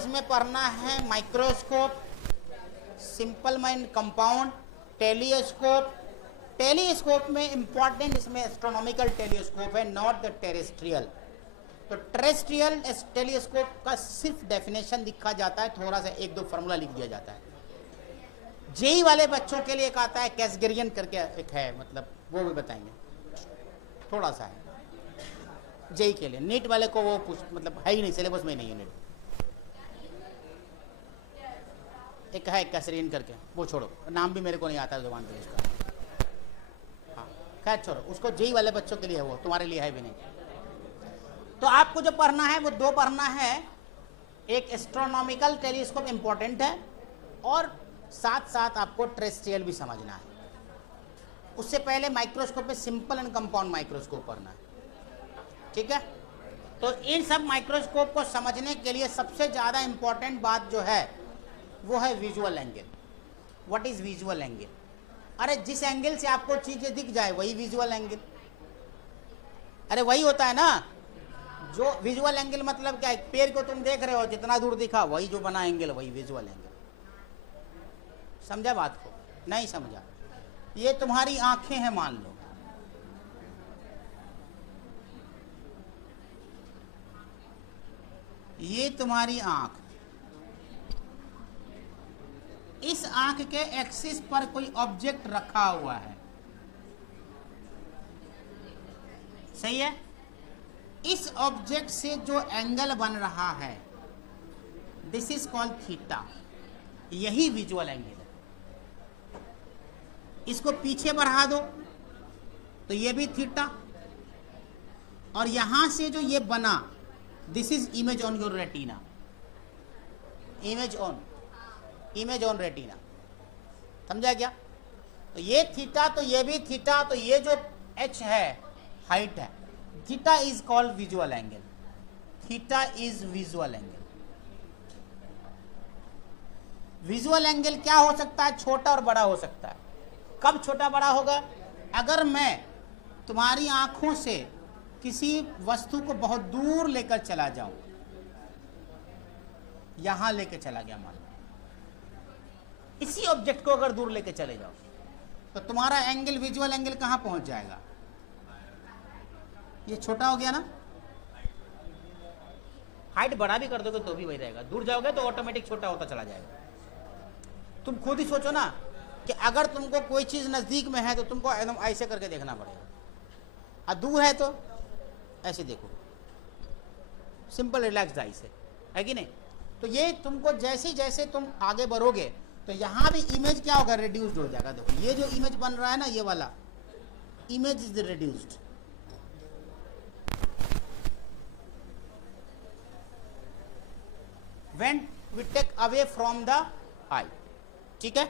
इसमें पढ़ना है microscope, simple mind compound, telescope. Telescope में इंपॉर्टेंट इसमें एस्ट्रोनॉमिकल टेलीस्कोप है, नॉट द टेरेस्ट्रियल। तो टेरेस्ट्रियल टेलीस्कोप का सिर्फ डेफिनेशन लिखा जाता है, थोड़ा सा एक दो फार्मूला लिख दिया जाता है। जेई वाले बच्चों के लिए एक आता है कैसगेरियन करके एक है, मतलब वो भी बताएंगे, थोड़ा सा है जेई के लिए। नीट वाले को वो मतलब है ही नहीं, सिलेबस में ही नहीं है नीट। एक है कैसगेरियन करके, वो छोड़ो, नाम भी मेरे को नहीं आता है जुबान पे उसका। हाँ खैर छोड़ो, उसको जेई वाले बच्चों के लिए है, वो तुम्हारे लिए है भी नहीं। तो आपको जो पढ़ना है वो दो पढ़ना है, एक एस्ट्रोनॉमिकल टेलीस्कोप इंपॉर्टेंट है और साथ साथ आपको टेरेस्ट्रियल भी समझना है। उससे पहले माइक्रोस्कोप में सिंपल एंड कंपाउंड माइक्रोस्कोप पढ़ना है, ठीक है। तो इन सब माइक्रोस्कोप को समझने के लिए सबसे ज़्यादा इंपॉर्टेंट बात जो है वो है visual angle. What is visual angle? अरे जिस एंगल से आपको चीज़ें दिख जाए वही विजुअल एंगल। अरे वही होता है ना, जो विजुअल एंगल मतलब क्या है, पेड़ को तुम देख रहे हो, जितना दूर दिखा वही जो बना एंगल, वही विजुअल एंगल। समझा बात को? नहीं समझा? ये तुम्हारी आंखें हैं मान लो, ये तुम्हारी आंख, इस आंख के एक्सिस पर कोई ऑब्जेक्ट रखा हुआ है, सही है। इस ऑब्जेक्ट से जो एंगल बन रहा है दिस इज कॉल्ड थीटा, यही विजुअल एंगल है। इसको पीछे बढ़ा दो तो ये भी थीटा, और यहां से जो ये बना this is image on your retina, image on retina. समझा क्या? तो ये थीटा, तो ये भी थीटा, तो ये जो h है हाइट है, theta is called visual angle, theta is visual angle. Visual angle क्या हो सकता है? छोटा और बड़ा हो सकता है। कब छोटा बड़ा होगा? अगर मैं तुम्हारी आंखों से किसी वस्तु को बहुत दूर लेकर चला जाऊं, यहां लेके चला गया मान लो, इसी ऑब्जेक्ट को अगर दूर लेके चले जाओ तो तुम्हारा एंगल, विजुअल एंगल कहां पहुंच जाएगा? ये छोटा हो गया ना। हाइट बड़ा भी कर दोगे तो भी वही रहेगा, दूर जाओगे तो ऑटोमेटिक छोटा होता चला जाएगा। तुम खुद ही सोचो ना कि अगर तुमको कोई चीज नजदीक में है तो तुमको एकदम ऐसे करके देखना पड़ेगा, और दूर है तो ऐसे देखो, सिंपल रिलैक्स आई से, है कि नहीं? तो ये तुमको जैसे जैसे तुम आगे बढ़ोगे तो यहां भी इमेज क्या होगा? रिड्यूस्ड हो जाएगा। देखो ये जो इमेज बन रहा है ना, ये वाला image is reduced. When we take away from the eye, ठीक है।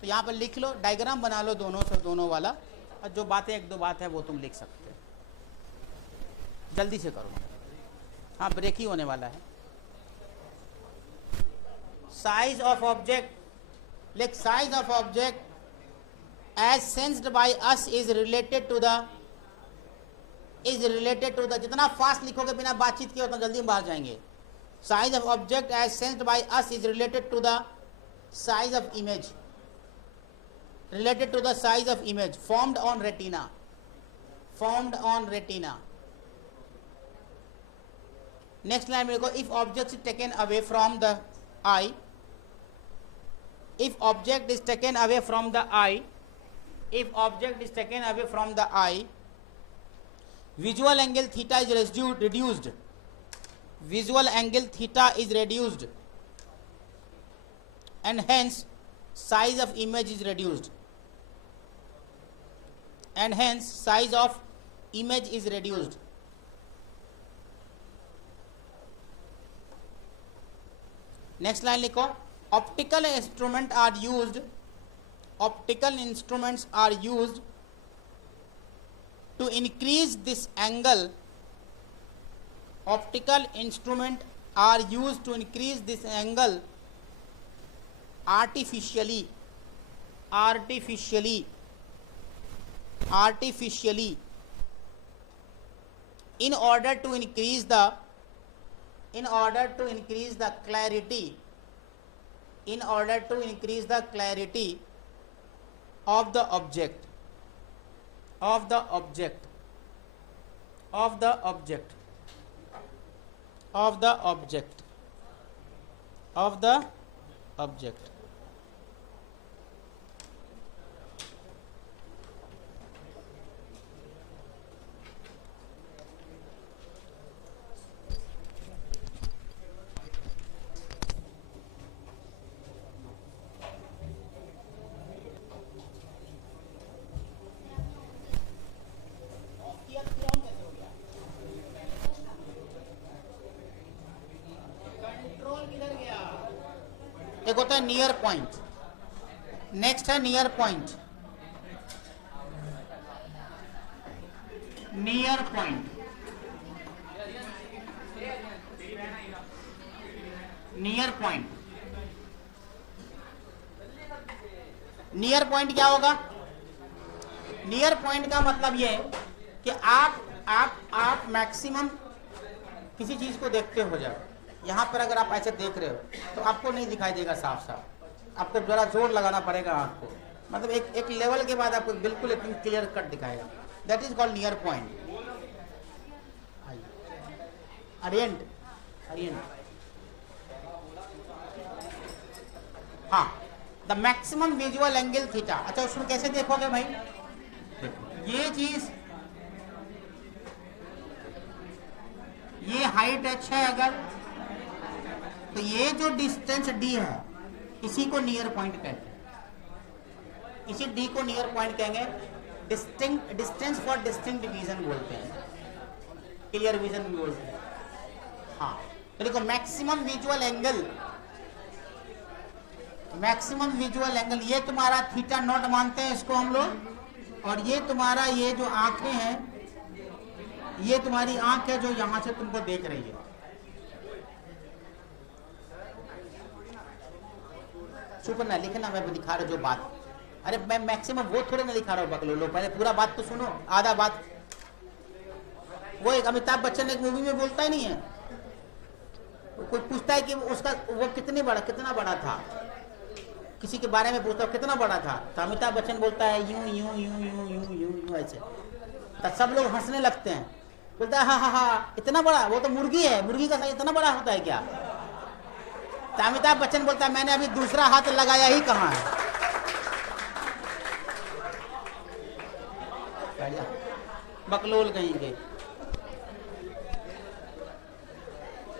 तो यहां पर लिख लो, डायग्राम बना लो दोनों से, दोनों वाला, और जो बातें एक दो बात है वो तुम लिख सकते हो। जल्दी से करो, हाँ ब्रेक ही होने वाला है। Size of object, like size of object as sensed by us is related to the जितना फास्ट लिखोगे बिना बातचीत किए उतना जल्दी बाहर जाएंगे। Size of object as sensed by us is related to the size of image, related to the size of image formed on retina, formed on retina. Next line में देखो, if object is taken away from the eye, if object is taken away from the eye, if object is taken away from the eye, visual angle theta is reduced, visual angle theta is reduced, and hence size of image is reduced, and hence size of image is reduced. Next line लिखो, optical instruments are used, optical instruments are used to increase this angle, optical instruments are used to increase this angle artificially, in order to increase the in order to increase the clarity, in order to increase the clarity of the object, of the object, of the object, of the object, of the object. एक होता है near point, next है near point, near point, near point, near point क्या होगा? Near point का मतलब ये कि आप मैक्सिमम किसी चीज को देखते हो जाए, यहाँ पर अगर आप ऐसे देख रहे हो तो आपको नहीं दिखाई देगा साफ साफ, आपको जरा जोर लगाना पड़ेगा आँख को, मतलब एक लेवल के बाद आपको बिल्कुल एकदम क्लियर कट दिखाएगा। That is called near point. अरियंट, अरियंट, हाँ, the maximum visual angle theta. अच्छा, उसमें कैसे देखोगे भाई? ये चीज, ये हाइट h है अगर, तो ये जो डिस्टेंस d है इसी को नियर पॉइंट कहते हैं, इसी d को नियर पॉइंट कहेंगे। डिस्टेंस फॉर डिस्टिंक्ट विजन बोलते हैं, क्लियर विजन भी बोलते हैं। हाँ, तो देखो maximum visual angle, maximum visual angle ये तुम्हारा थीटा नॉट मानते हैं इसको हम लोग, और ये तुम्हारा ये जो आंखें हैं, ये तुम्हारी आंख है जो यहां से तुमको देख रही है। सुपर ना लिखे ना, मैं दिखा रहा जो बात, अरे मैं मैक्सिमम वो थोड़े ना दिखा रहा हूँ बकलो लो, पहले पूरा बात तो सुनो, आधा बात। वो एक अमिताभ बच्चन एक मूवी में बोलता ही नहीं है, कोई पूछता है कि उसका वो कितना बड़ा था, किसी के बारे में पूछता है कितना बड़ा था, तो अमिताभ बच्चन बोलता है यूं यूं यूं यूं यूं यूं यूं ऐसे, तो सब लोग हंसने लगते हैं, बोलता है हाँ हाँ हाँ इतना बड़ा, वो तो मुर्गी है, मुर्गी का साइज इतना बड़ा होता है क्या? तो अमिताभ बच्चन बोलता है मैंने अभी दूसरा हाथ लगाया ही कहाँ है। बकलोल कहेंगे,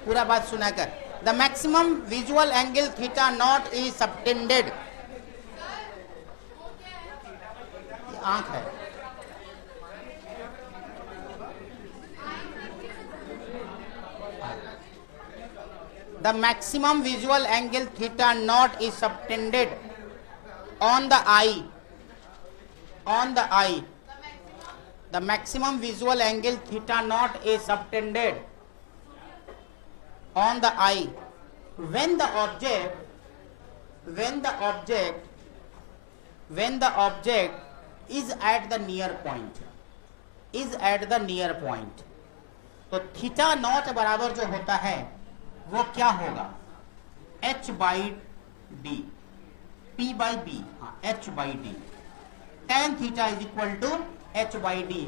पूरा बात सुना कर। The maximum visual angle theta naught is subtended, आंख है, the maximum visual angle theta naught is subtended on the eye, on the eye. The maximum visual angle theta naught is subtended on the eye when the object, when the object, when the object is at the near point, is at the near point. तो theta naught बराबर जो होता है वो क्या होगा? h by D, p by B, h by D, tan theta is equal to h by D.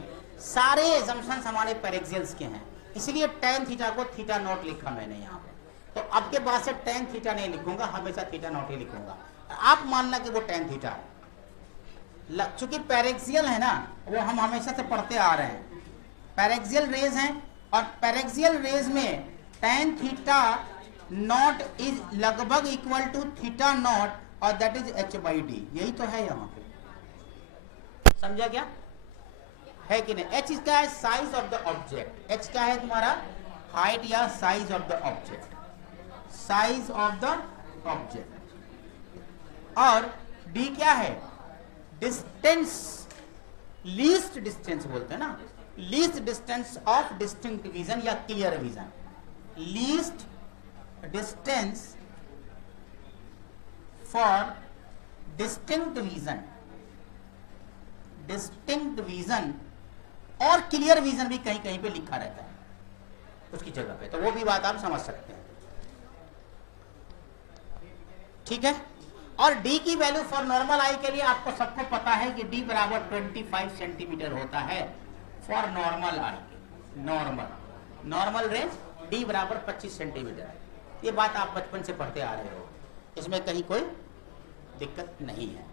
सारे assumptions हमारे पैरेक्सियल्स के हैं, इसलिए tan थीटा को थीटा नॉट लिखा मैंने यहाँ पे। तो अब के बाद से tan थीटा नहीं लिखूंगा, हमेशा थीटा नॉट ही लिखूंगा। आप मानना कि वो tan थीटा है, चूंकि पैरेक्सियल है ना, वो हम हमेशा से पढ़ते आ रहे हैं, पैरेक्सियल रेज हैं, और पैरेक्सियल रेज में tan थीटा नॉट इज लगभग इक्वल टू थीटा नॉट, और that is h by D. यही तो है यहाँ पे, समझा क्या है कि नहीं? h क्या है? Size of the object. h क्या है तुम्हारा? हाइट या size of the object, size of the object. और d क्या है? डिस्टेंस, लीस्ट डिस्टेंस बोलते हैं ना, least distance of distinct vision या clear vision, least distance for distinct vision, distinct vision और क्लियर विजन भी कहीं कहीं पे लिखा रहता है। उसकी जगह पे, तो वो भी बात आप समझ सकते हैं। ठीक है। और d की वैल्यू फॉर नॉर्मल आई के लिए आपको सबको पता है कि d बराबर 25 सेंटीमीटर होता है for normal I. Normal range d बराबर 25 सेंटीमीटर। ये बात आप बचपन से पढ़ते आ रहे हो, इसमें कहीं कोई दिक्कत नहीं है।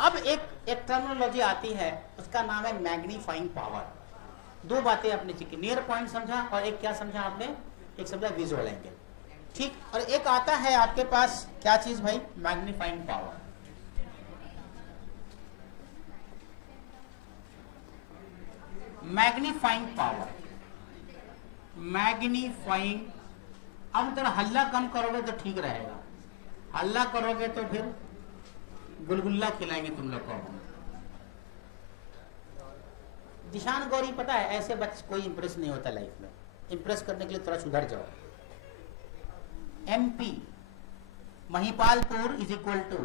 अब एक टर्मिनोलॉजी आती है, उसका नाम है मैग्नीफाइंग पावर। दो बातें आपने सीखी, नियर पॉइंट समझा और एक क्या समझा आपने, एक समझा विजुअल एंगल। ठीक। और एक आता है आपके पास क्या चीज भाई, magnifying power. Magnifying power, magnifying. अब थोड़ा हल्ला कम करोगे तो ठीक रहेगा, हल्ला करोगे तो फिर गुलगुल्ला खिलाएंगे तुम लोग को। दिशान गौरी पता है, ऐसे बच्चे कोई इंप्रेस नहीं होता लाइफ में। इंप्रेस करने के लिए थोड़ा सुधर जाओ। MP Mahipalpur is equal to,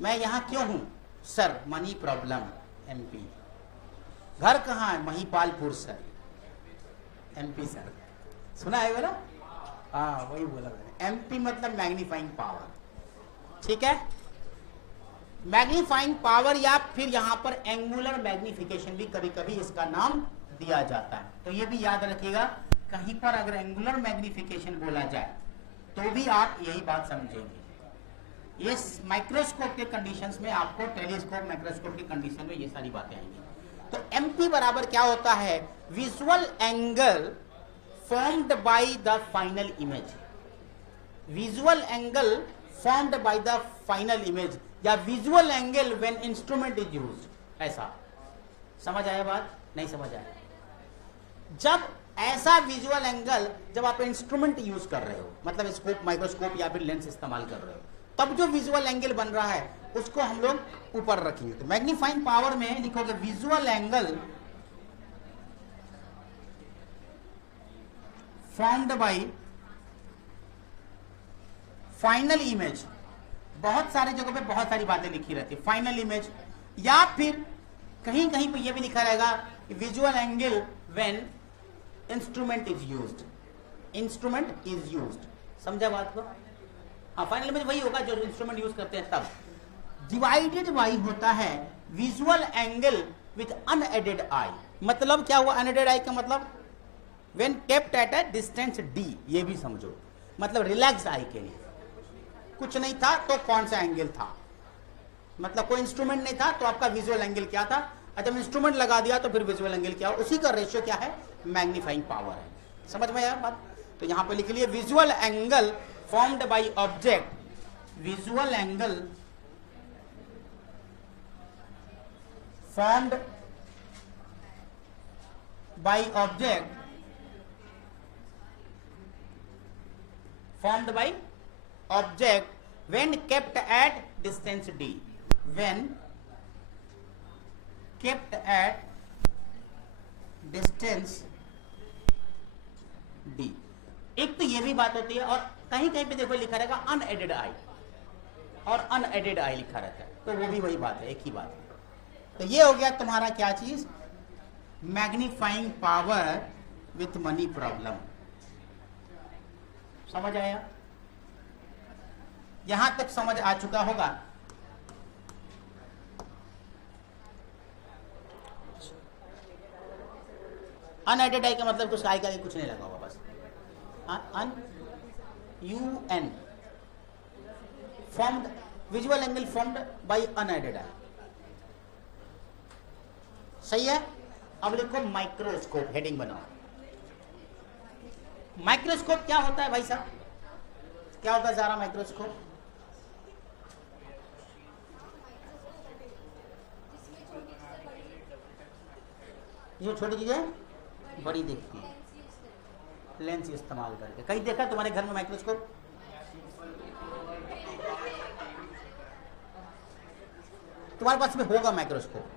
मैं यहां क्यों हूं सर, मनी प्रॉब्लम। MP घर कहां है, महिपालपुर सर। MP सर, सुना है बोला, हाँ वही बोला मैंने। MP मतलब मैग्नीफाइंग पावर। ठीक है। मैग्नीफाइंग पावर या फिर यहां पर एंगुलर मैग्निफिकेशन भी कभी कभी इसका नाम दिया जाता है। तो ये भी याद रखिएगा, कहीं पर अगर एंगुलर मैग्निफिकेशन बोला जाए तो भी आप यही बात समझेंगे। ये माइक्रोस्कोप के कंडीशंस में आपको, टेलीस्कोप माइक्रोस्कोप की कंडीशन में ये सारी बातें आएंगी। तो MP बराबर क्या होता है, visual angle formed by the final image. Visual angle formed by the final image या visual angle when instrument is used. ऐसा समझ आया बात, नहीं समझ आया? जब ऐसा विजुअल एंगल, जब आप इंस्ट्रूमेंट यूज कर रहे हो, मतलब स्कोप, माइक्रोस्कोप या फिर लेंस इस्तेमाल कर रहे हो, तब जो विजुअल एंगल बन रहा है उसको हम लोग ऊपर रखेंगे। तो मैग्नीफाइंग पावर में लिखोगे visual angle formed bye final image. बहुत सारे जगहों पे बहुत सारी बातें लिखी रहती है, फाइनल इमेज, या फिर कहीं कहीं पे ये भी लिखा रहेगा visual angle when instrument is used. Instrument is used, समझा बात को? हाँ, फाइनल इमेज वही होगा जो इंस्ट्रूमेंट यूज करते हैं तब। डिवाइडेड बाई होता है visual angle with unaided eye. मतलब क्या हुआ अनएडेड आई का मतलब, when kept at a distance d, ये भी समझो, मतलब रिलैक्स आई के लिए। कुछ नहीं था तो कौन सा एंगल था, मतलब कोई इंस्ट्रूमेंट नहीं था तो आपका विजुअल एंगल क्या था, और जब इंस्ट्रूमेंट लगा दिया तो फिर विजुअल एंगल क्या हो, उसी का रेशियो क्या है, मैग्नीफाइंग पावर है। समझ में आया बात? तो यहां पे लिख लिए visual angle formed by object, visual angle formed by object, formed by object when kept at distance d, when kept at distance d। एक तो ये भी बात होती है, और कहीं कहीं पे देखो लिखा रहेगा अनएडेड आई, और अनएडेड आई लिखा रहता है, तो वो भी वही बात है, एक ही बात है। तो ये हो गया तुम्हारा क्या चीज, magnifying power with money problem. समझ आया? यहां तक समझ आ चुका होगा। अनएडेड आई का मतलब कुछ आई का कुछ नहीं लगा होगा, बस un U N formed, visual angle formed by unaided eye. सही है? अब लिखो माइक्रोस्कोप, हेडिंग बनाओ। माइक्रोस्कोप क्या होता है भाई साहब, क्या होता है जरा माइक्रोस्कोप? जो छोटी चीजें बड़ी देखती है, लेंस इस्तेमाल करके। कहीं देखा तुम्हारे घर में माइक्रोस्कोप? तुम्हारे पास में होगा माइक्रोस्कोप,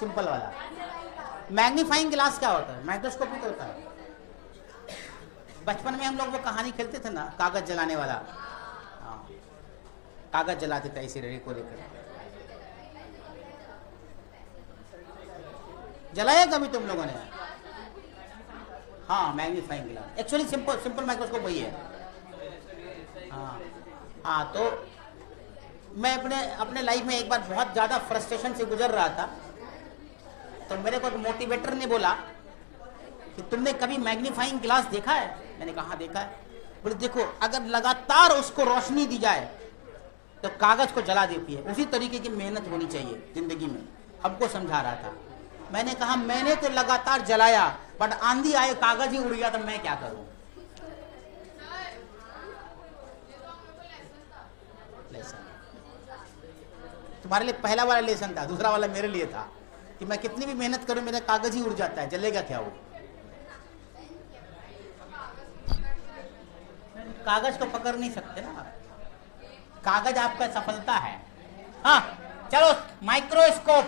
सिंपल वाला। मैग्नीफाइंग ग्लास क्या होता है, माइक्रोस्कोप ही तो होता है। बचपन में हम लोग वो कहानी खेलते थे ना, कागज जलाने वाला। हाँ, कागज जलाते थे इसी रेडी को लेकर। जलाया कभी तुम लोगों ने? हाँ, magnifying glass actually simple microscope वही है। हाँ हाँ, तो मैं अपने लाइफ में एक बार बहुत ज़्यादा फ्रस्ट्रेशन से गुजर रहा था, तो मेरे को एक मोटिवेटर ने बोला कि तुमने कभी मैग्नीफाइंग ग्लास देखा है? मैंने कहा हाँ देखा है। बोले देखो, अगर लगातार उसको रोशनी दी जाए तो कागज को जला देती है, उसी तरीके की मेहनत होनी चाहिए जिंदगी में। हमको समझा रहा था। मैंने कहा मैंने तो लगातार जलाया, बट आंधी आए कागज ही उड़ गया, तो मैं क्या करूं? लेसन तुम्हारे लिए पहला वाला लेसन था, दूसरा वाला मेरे लिए था कि मैं कितनी भी मेहनत करूं मेरा कागज ही उड़ जाता है, जलेगा क्या वो? कागज को पकड़ नहीं सकते ना, कागज आपका सफलता है। हाँ चलो, माइक्रोस्कोप।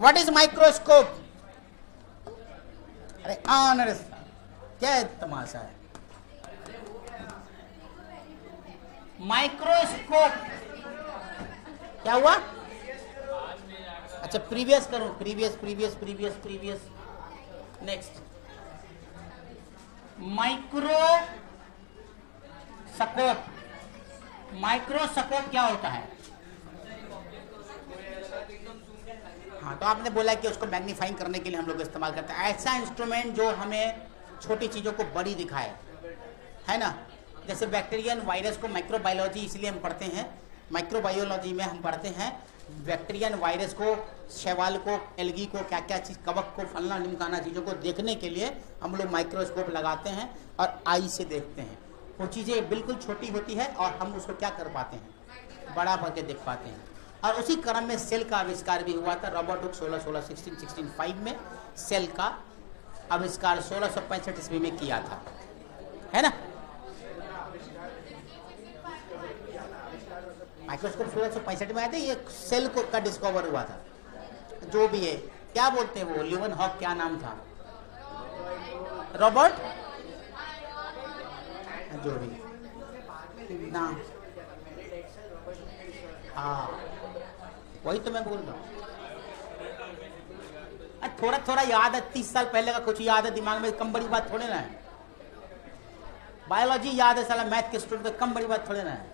What is microscope? अरे ऑनर, क्या तमाशा है? माइक्रोस्कोप क्या हुआ? अच्छा, प्रीवियस करो, प्रीवियस नेक्स्ट। माइक्रोस्कोप क्या होता है? हाँ, तो आपने बोला कि उसको मैग्नीफाइंग करने के लिए हम लोग इस्तेमाल करते हैं ऐसा इंस्ट्रूमेंट जो हमें छोटी चीज़ों को बड़ी दिखाए, है ना? जैसे बैक्टीरियन वायरस को माइक्रोबायोलॉजी इसलिए हम पढ़ते हैं, माइक्रोबायोलॉजी में हम पढ़ते हैं बैक्टीरियन वायरस को, शैवाल को, एल्गी को, क्या क्या चीज़, कवक को, फलना निमकाना चीज़ों को देखने के लिए हम लोग माइक्रोस्कोप लगाते हैं और आई से देखते हैं। वो चीज़ें बिल्कुल छोटी होती है और हम उसको क्या कर पाते हैं, बड़ा करके देख पाते हैं। और उसी क्रम में सेल का आविष्कार भी हुआ था। रॉबर्ट हुक 1665 में सेल का आविष्कार 1665 ईस्वी में किया था, है ना? माइक्रोस्कोप 1665 में आया था, ये सेल को का डिस्कवर हुआ था। जो भी है, क्या बोलते हैं वो, ल्यूवन हॉक, क्या नाम था? रॉबर्ट, जो भी नाम, हाँ वही तो मैं बोल रहा हूँ। थोड़ा थोड़ा याद है, 30 साल पहले का कुछ याद है दिमाग में, कम बड़ी बात थोड़े ना है। बायोलॉजी याद है साला मैथ के स्टूडेंट को, कम बड़ी बात थोड़े ना है।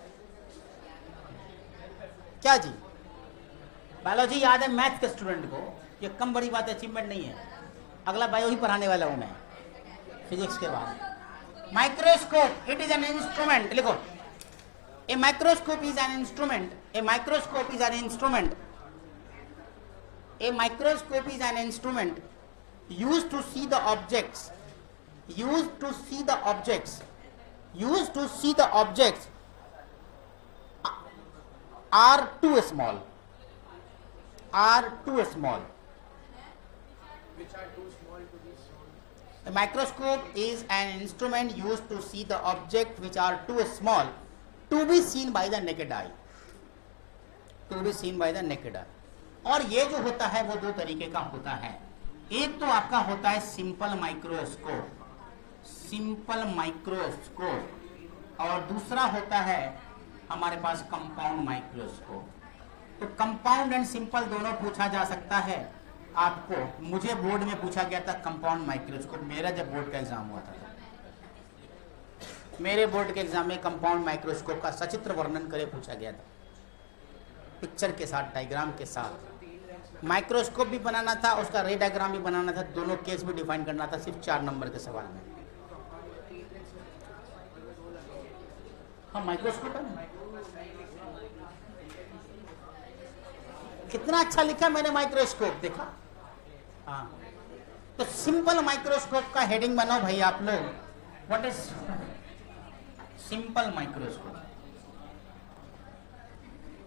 क्या जी, बायोलॉजी याद है मैथ के स्टूडेंट को, ये कम बड़ी बात, अचीवमेंट नहीं है। अगला बायो ही पढ़ाने वाला हूं मैं, फिजिक्स के बाद। Microscope, it is an instrument, लिखो, a microscope is an instrument, a microscope is an instrument, a microscope is an instrument used to see the objects, used to see the objects, used to see the objects are too small, are too small. Which are too small to be seen. A microscope is an instrument used to see the object which are too small to be seen by the naked eye, to be seen by the naked eye. और ये जो होता है वो दो तरीके का होता है। एक तो आपका होता है सिंपल माइक्रोस्कोप, सिंपल माइक्रोस्कोप, और दूसरा होता है हमारे पास कंपाउंड माइक्रोस्कोप। तो कंपाउंड एंड सिंपल दोनों पूछा जा सकता है आपको। मुझे बोर्ड में पूछा गया था कंपाउंड माइक्रोस्कोप, मेरा जब बोर्ड का एग्जाम हुआ था, मेरे बोर्ड के एग्जाम में कंपाउंड माइक्रोस्कोप का सचित्र वर्णन करे पूछा गया था, पिक्चर के साथ, डायग्राम के साथ। माइक्रोस्कोप भी बनाना था, उसका रे डायग्राम भी बनाना था, दोनों केस भी डिफाइन करना था, सिर्फ 4 नंबर के सवाल में। हाँ, माइक्रोस्कोप है ना, कितना अच्छा लिखा मैंने, माइक्रोस्कोप देखा। हाँ, तो सिंपल माइक्रोस्कोप का हेडिंग बनाओ भाई आप लोग। What is simple microscope?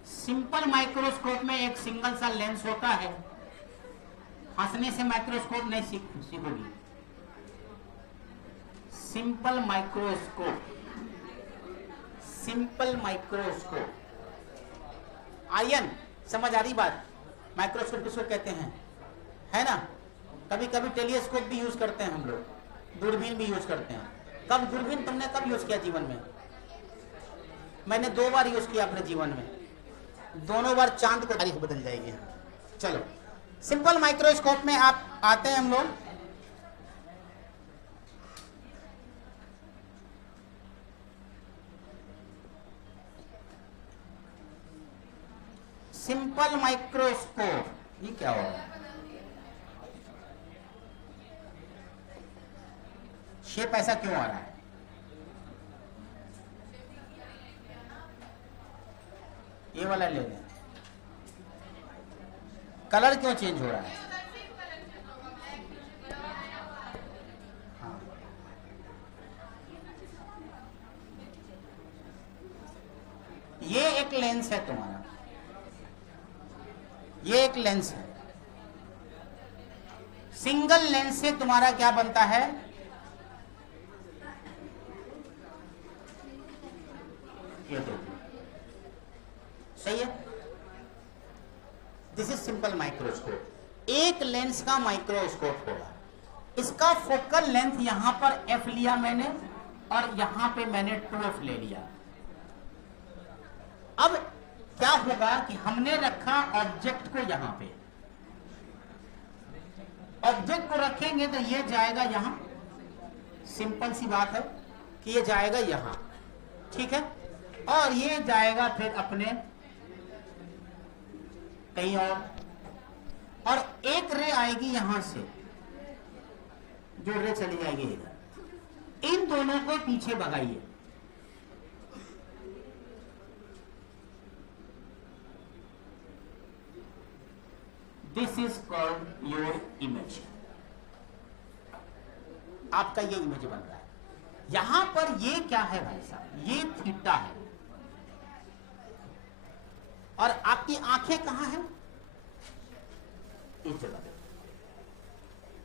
Simple microscope में एक सिंगल सा लेंस होता है। हंसने से माइक्रोस्कोप नहीं सीखोगी। Simple microscope, simple microscope. Aryan, समझ आ रही बात? माइक्रोस्कोप किसको कहते हैं, है ना? कभी कभी टेलीस्कोप भी यूज करते हैं हम लोग, दूरबीन भी यूज करते हैं। कब दूरबीन तुमने कब यूज किया जीवन में? मैंने 2 बार यूज किया अपने जीवन में, दोनों बार चांद को तारीख बदल जाएगी। चलो, सिंपल माइक्रोस्कोप में आप आते हैं हम लोग, सिंपल माइक्रोस्कोप, ये क्या होगा? शेप ऐसा क्यों आ रहा है? ये वाला ले लें। कलर क्यों चेंज हो रहा है? हाँ। ये एक लेंस है तुम्हारा, ये एक लेंस है। सिंगल लेंस से तुम्हारा क्या बनता है? ये देखो, सही है। This is simple microscope. एक लेंस का माइक्रोस्कोप होगा। इसका फोकल लेंथ यहां पर f लिया मैंने और यहां पे मैंने 2f ले लिया। अब क्या होगा कि हमने रखा ऑब्जेक्ट को यहां पे, ऑब्जेक्ट को रखेंगे तो ये जाएगा यहां, सिंपल सी बात है कि ये जाएगा यहां, ठीक है, और ये जाएगा फिर अपने कहीं और एक रे आएगी यहां से, जो रे चली जाएगी इधर। इन दोनों को पीछे भगाइए, this is called your image. आपका ये इमेज बन रहा है। यहां पर ये क्या है भाई साहब? ये थीटा है। और आपकी आंखें कहां हैं? इस जगह पे।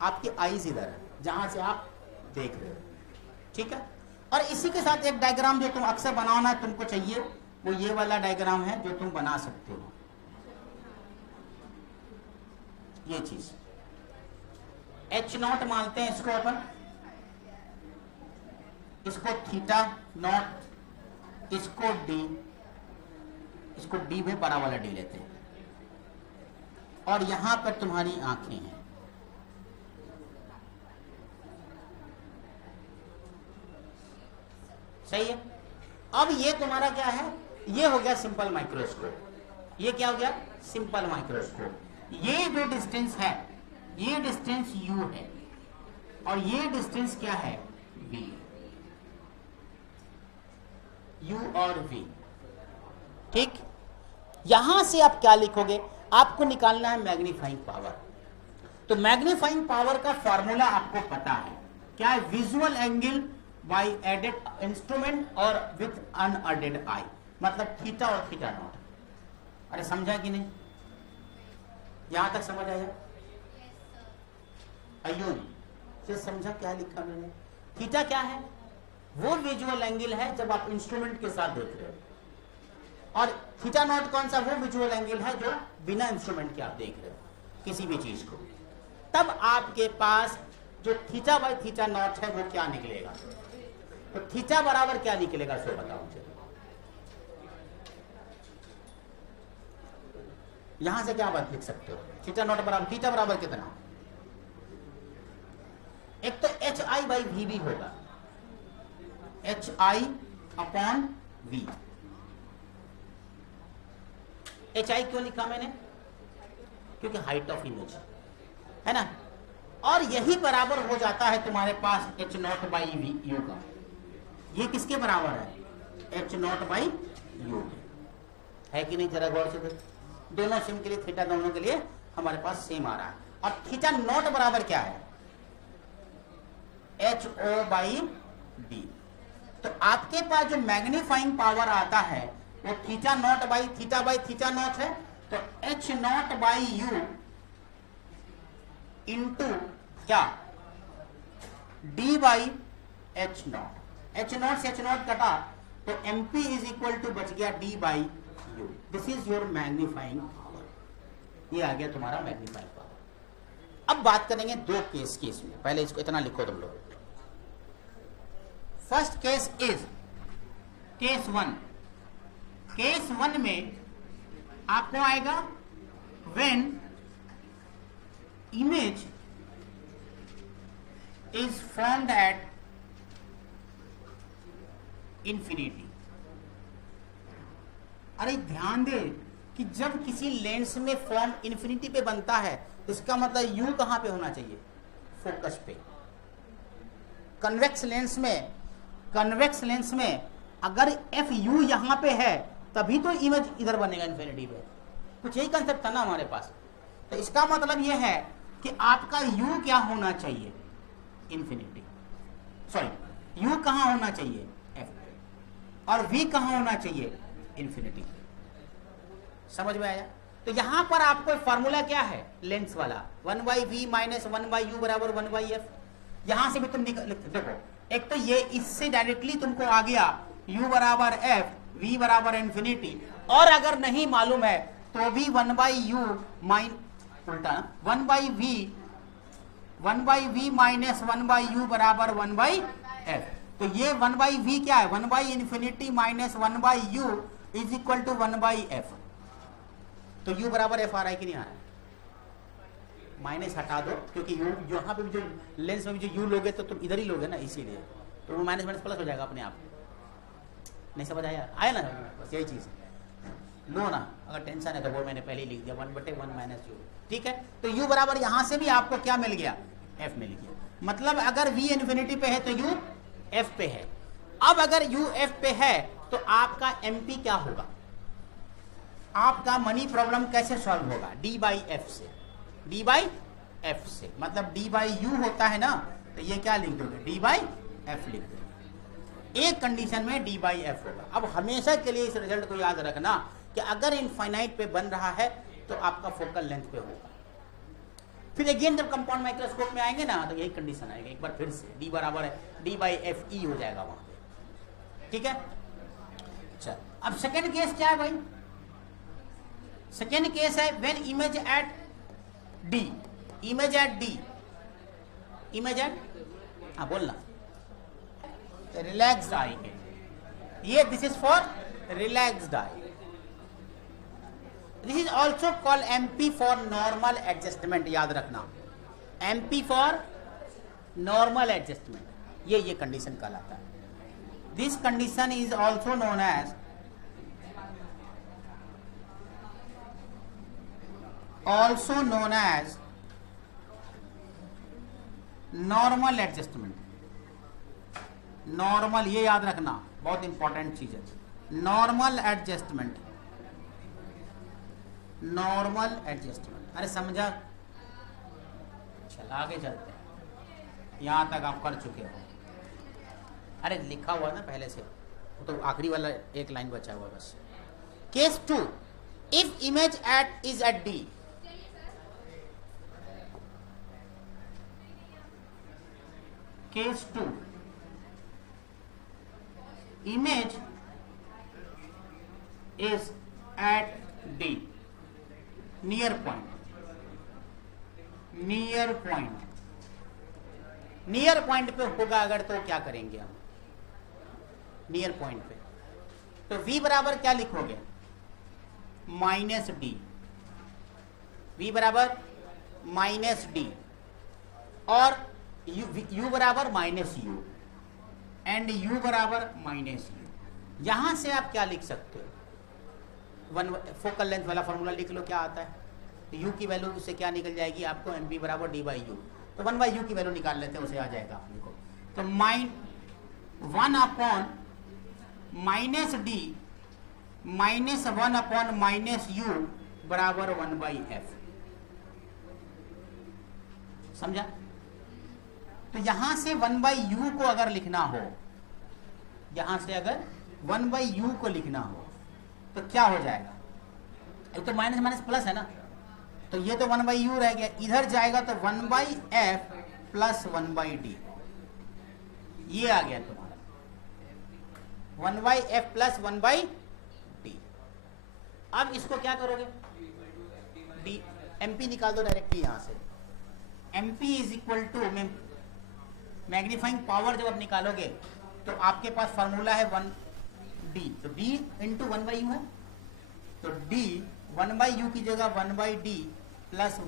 आपकी आईज इधर है, जहां से आप देख रहे हो, ठीक है। और इसी के साथ एक डायग्राम जो तुम अक्सर बनाना तुमको चाहिए, वो ये वाला डायग्राम है जो तुम बना सकते हो। ये चीज H0 मानते हैं इसको अपन, इसको थीटा नॉट, इसको D, इसको D में बड़ा वाला D लेते हैं, और यहां पर तुम्हारी आंखें हैं। सही है। अब ये तुम्हारा क्या है? ये हो गया सिंपल माइक्रोस्कोप। ये क्या हो गया? Simple microscope. ये जो डिस्टेंस है, ये डिस्टेंस u है, और ये डिस्टेंस क्या है? v। u और v, ठीक। यहां से आप क्या लिखोगे? आपको निकालना है मैग्नीफाइंग पावर। तो मैग्नीफाइंग पावर का फॉर्मूला आपको पता है क्या है? Visual angle by aided instrument और विथ अनएडेड आई, मतलब थीटा और थीटा नॉट। अरे समझा कि नहीं? यहां तक समझ आया? अय्यून से समझा क्या लिखा मैंने? थीटा क्या है? वो विजुअल एंगल है जब आप इंस्ट्रूमेंट के साथ देख रहे हो, और थीटा नॉट कौन सा? वो विजुअल एंगल है जो बिना इंस्ट्रूमेंट के आप देख रहे हो किसी भी चीज को। तब आपके पास जो थीटा बाय थीटा नॉट है वो क्या निकलेगा? तो थीटा बराबर क्या निकलेगा सो बताओ मुझे। यहां से क्या बात लिख सकते हो? थीटा नॉट बराबर, थीटा बराबर कितना? एक तो एच आई बाई वी भी होगा, H I upon V. H I क्यों लिखा मैंने? क्योंकि हाइट ऑफ इमेज है ना, और यही बराबर हो जाता है तुम्हारे पास H naught by V U का। ये किसके बराबर है? एच नॉट बाई यू है कि नहीं? जरा गौर से देख, दोनों सिम के लिए थीटा दोनों के लिए हमारे पास सेम आ रहा है। और थीटा नॉट बराबर क्या है? H O by D. तो आपके पास जो मैग्नीफाइंग पावर आता है वो theta naught by theta naught है। तो H naught by U into क्या? D by H naught. H naught से एच नॉट कटा तो एमपी इज इक्वल टू बच गया D by U. This is your magnifying power. ये आ गया तुम्हारा मैग्नीफाइंग पावर। अब बात करेंगे दो केस में। पहले इसको इतना लिखो तुम लोग। First case is case 1। Case 1 में आपको आएगा when image is formed at infinity. अरे ध्यान दे कि जब किसी लेंस में फॉर्म इन्फिनिटी पे बनता है, इसका मतलब यू कहां पे होना चाहिए? फोकस पे। कन्वेक्स लेंस में अगर एफ यू यहां पे है तभी तो इमेज इधर बनेगा इन्फिनिटी पे। कुछ यही कंसेप्ट था ना हमारे पास। तो इसका मतलब यह है कि आपका u क्या होना चाहिए? इन्फिनिटी। सॉरी, u कहां होना चाहिए? f। और v कहां होना चाहिए? इन्फिनिटी। समझ में आया? तो यहां पर आपको फॉर्मूला क्या है लेंस वाला? 1/v माइनस 1/u बराबर 1/f। यहां से भी तुम देखो, एक तो ये इससे डायरेक्टली तुमको आ गया u बराबर f, v बराबर इन्फिनिटी। और अगर नहीं मालूम है तो भी 1/u उल्टा 1/v माइनस 1/u बराबर 1/f। तो ये 1/v क्या है? 1/इन्फिनिटी minus 1/u is equal to 1/f। तो u बराबर f आ रहा है कि नहीं आ रहा है? माइनस हटा दो, क्योंकि u यहाँ पे भी जो लेंस में भी जो u लोगे तो तुम इधर ही लोगे ना, इसीलिए तो वो माइनस माइनस प्लस हो जाएगा अपने आप। नहीं समझ आया ना? बस यही चीज लो ना, अगर टेंशन है तो वो मैंने पहले ही लिख दिया 1/1 माइनस u। ठीक है, तो u बराबर यहां से भी आपको क्या मिल गया? f मिल गया। मतलब अगर v इन्फिनिटी पे है तो u f पे है। अब अगर u f पे है तो आपका mp क्या होगा? आपका मनी प्रॉब्लम कैसे सॉल्व होगा? d/f से। d/f से मतलब d/u होता है ना, तो ये क्या लिख दोगे? d/f लिख दोगे। एक कंडीशन में d/f होगा। अब हमेशा के लिए इस रिजल्ट को याद रखना कि अगर इनफाइनाइट पे बन रहा है तो आपका फोकल लेंथ पे होगा। फिर अगेन जब कंपाउंड माइक्रोस्कोप में आएंगे ना तो यही कंडीशन आएगी एक बार फिर से, d बराबर है d/fe हो जाएगा वहां पे। ठीक है, चल अब सेकेंड केस क्या है भाई? सेकेंड केस है when image at d, image at हाँ बोलना, रिलैक्स्ड आई है ये, this is for relaxed eye. This is also called MP for normal adjustment. याद रखना, MP फॉर नॉर्मल एडजस्टमेंट, ये कंडीशन कहलाता है। This condition is also known as normal adjustment. Normal, ये याद रखना, बहुत इंपॉर्टेंट चीज है। Normal adjustment, normal adjustment. अरे समझा? चल आगे चलते हैं, यहां तक आप कर चुके हो। अरे लिखा हुआ ना पहले से, तो आखिरी वाला एक लाइन बचा हुआ बस। Case 2, if image at is at d, case 2, image is at d, near point पे होगा अगर, तो क्या करेंगे हम? नियर पॉइंट पे तो v बराबर क्या लिखोगे? -d, v बराबर -d और u बराबर -u एंड u बराबर -u। यहां से आप क्या लिख सकते हो? फोकल लेंथ वाला फॉर्मूला लिख लो, क्या आता है? तो u की वैल्यू से क्या निकल जाएगी आपको? mp बराबर d/u। तो 1/u की वैल्यू निकाल लेते हैं, उसे आ जाएगा अपने को। तो 1/-d -1/-u बराबर 1/f। समझा? तो यहां से 1/u को अगर लिखना हो, यहां से अगर 1/u को लिखना हो तो क्या हो जाएगा? एक तो माइनस माइनस प्लस है ना, तो ये तो 1/u रह गया, इधर जाएगा तो 1/f प्लस 1/d, ये आ गया तुम्हारा 1/f प्लस 1/d। अब इसको क्या करोगे? d mp निकाल दो डायरेक्टली यहां से। mp is equal to, magnifying power जब आप निकालोगे तो आपके पास फॉर्मूला है 1d, तो d इंटू 1/u है, तो d 1/u की जगह 1/d प्लस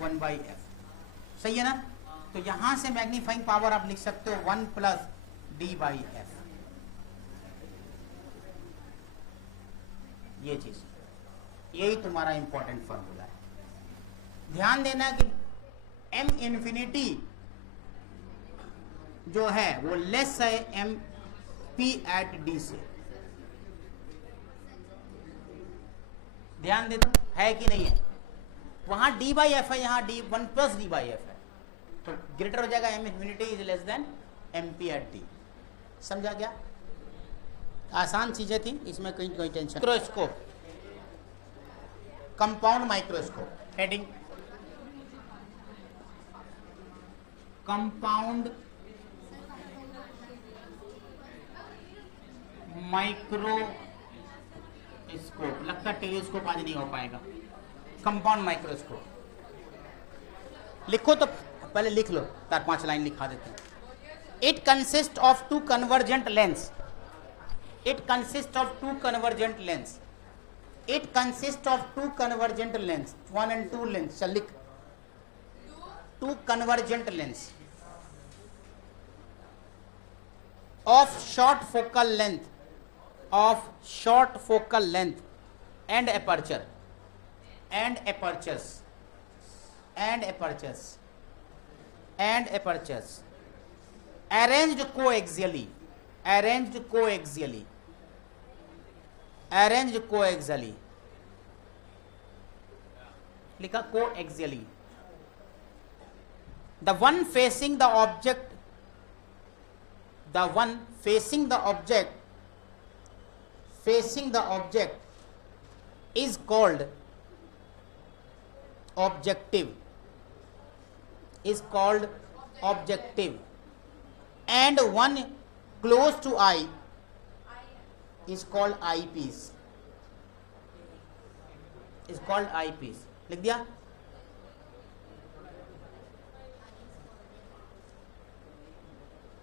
1 बाई एफ, सही है ना। तो यहां से मैग्नीफाइंग पावर आप लिख सकते हो 1 प्लस डी बाई एफ, ये चीज, यही तुम्हारा इंपॉर्टेंट फॉर्मूला है। ध्यान देना कि एम इन्फिनिटी जो है वो लेस है एम पी एट डी से, ध्यान दे दो है कि नहीं है। वहां डी बाई एफ है, यहाँ D 1 plus D by F है, तो ग्रेटर हो जाएगा M infinity is less than M P at D. समझा गया? आसान चीजें थी, इसमें कहीं कोई tension. Microscope, compound microscope, heading compound microscope, लगता टेलीस्कोप आज नहीं हो पाएगा। कंपाउंड माइक्रोस्कोप लिखो तो पहले लिख लो, 4-5 लाइन लिखा देते हैं। It consist of 2 convergent lens, it consist of 2 convergent lens, it consist of 2 convergent lens, 1 and 2 lens, चल लिख, 2 convergent lens of short focal length, of short focal length and aperture, and apertures, and apertures, and apertures, arranged coaxially, arranged coaxially, arranged coaxially, लिखा coaxially, the one facing the object, the one facing the object, facing the object is called objective, is called objective, and one close to eye is called eyepiece, is called eyepiece। लिख दिया?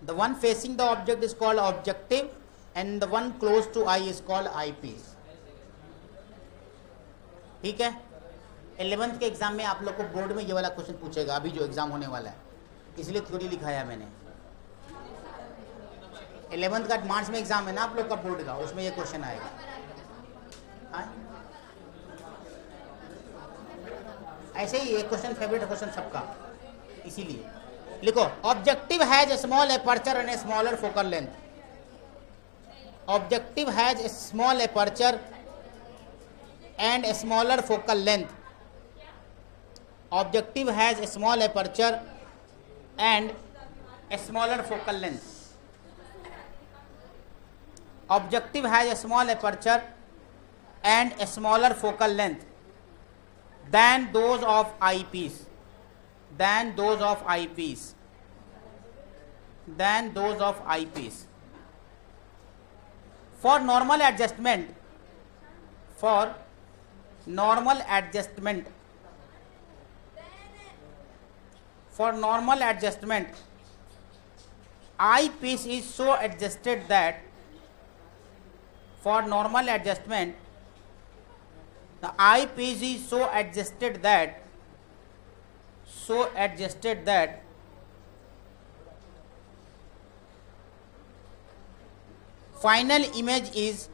The one facing the object is called objective and the one close to eye is called eyepiece। ठीक है? 11th के exam में आप लोग को board में ये वाला क्वेश्चन पूछेगा, अभी जो एग्जाम होने वाला है, इसलिए थ्योरी लिखाया मैंने। 11th का मार्च में एग्जाम है ना आप लोग का बोर्ड का, उसमें ये क्वेश्चन आएगा। हाँ? ऐसे ही एक क्वेश्चन फेवरेट क्वेश्चन सबका, इसीलिए लिखो objective has a small aperture and a smaller focal length, objective has a small aperture and a smaller focal length, objective has a small aperture and a smaller focal length, objective has a small aperture and a smaller focal length than those of eyepiece, than those of eyepiece, than those of eyepiece. For normal adjustment, for normal adjustment, for normal adjustment, eyepiece is so adjusted that, for normal adjustment, the eyepiece is so adjusted that, so adjusted that final image is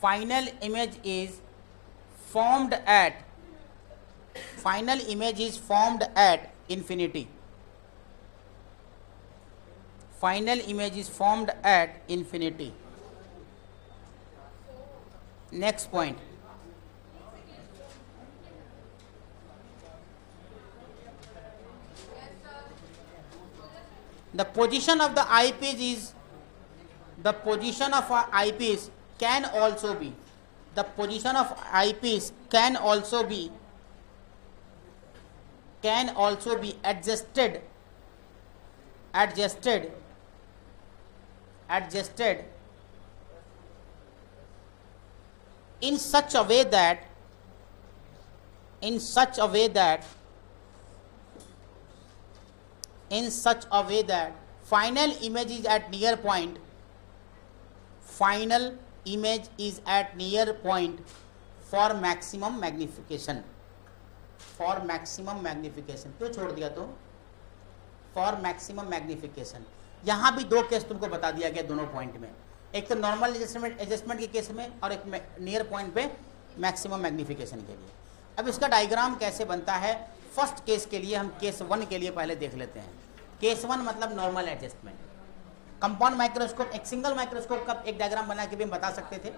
formed at, final image is formed at infinity, final image is formed at infinity। Next point, the position of the eyepiece is, the position of a eyepiece can also be, the position of eyepiece can also be adjusted in such a way that, in such a way that final image is at near point, final image is at near point for maximum magnification, for maximum magnification, क्यों छोड़ दिया तुम? For maximum magnification. यहाँ भी दो case तुमको बता दिया गया दोनों पॉइंट में, एक तो नॉर्मल एडजस्टमेंट के केस में और एक नियर पॉइंट पे मैक्सिमम मैग्निफिकेशन के लिए। अब इसका डायग्राम कैसे बनता है, फर्स्ट केस के लिए हम केस 1 के लिए पहले देख लेते हैं। केस 1 मतलब नॉर्मल एडजस्टमेंट। कंपाउंड माइक्रोस्कोप, एक सिंगल माइक्रोस्कोप का एक डायग्राम बना के भी हम बता सकते थे,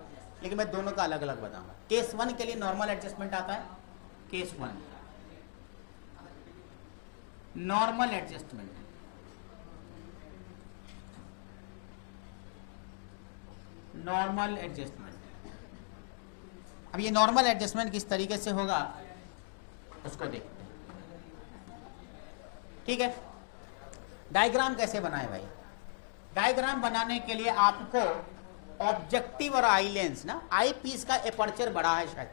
लेकिन मैं दोनों का अलग अलग बताऊंगा। केस 1 के लिए नॉर्मल एडजस्टमेंट आता है। Case 1 normal adjustment, normal adjustment. अब ये नॉर्मल एडजस्टमेंट किस तरीके से होगा उसको देखते हैं, ठीक है। डायग्राम कैसे बनाए भाई? डायग्राम बनाने के लिए आपको ऑब्जेक्टिव और आई लेंस ना, आई पीस का एपर्चर बड़ा है, शायद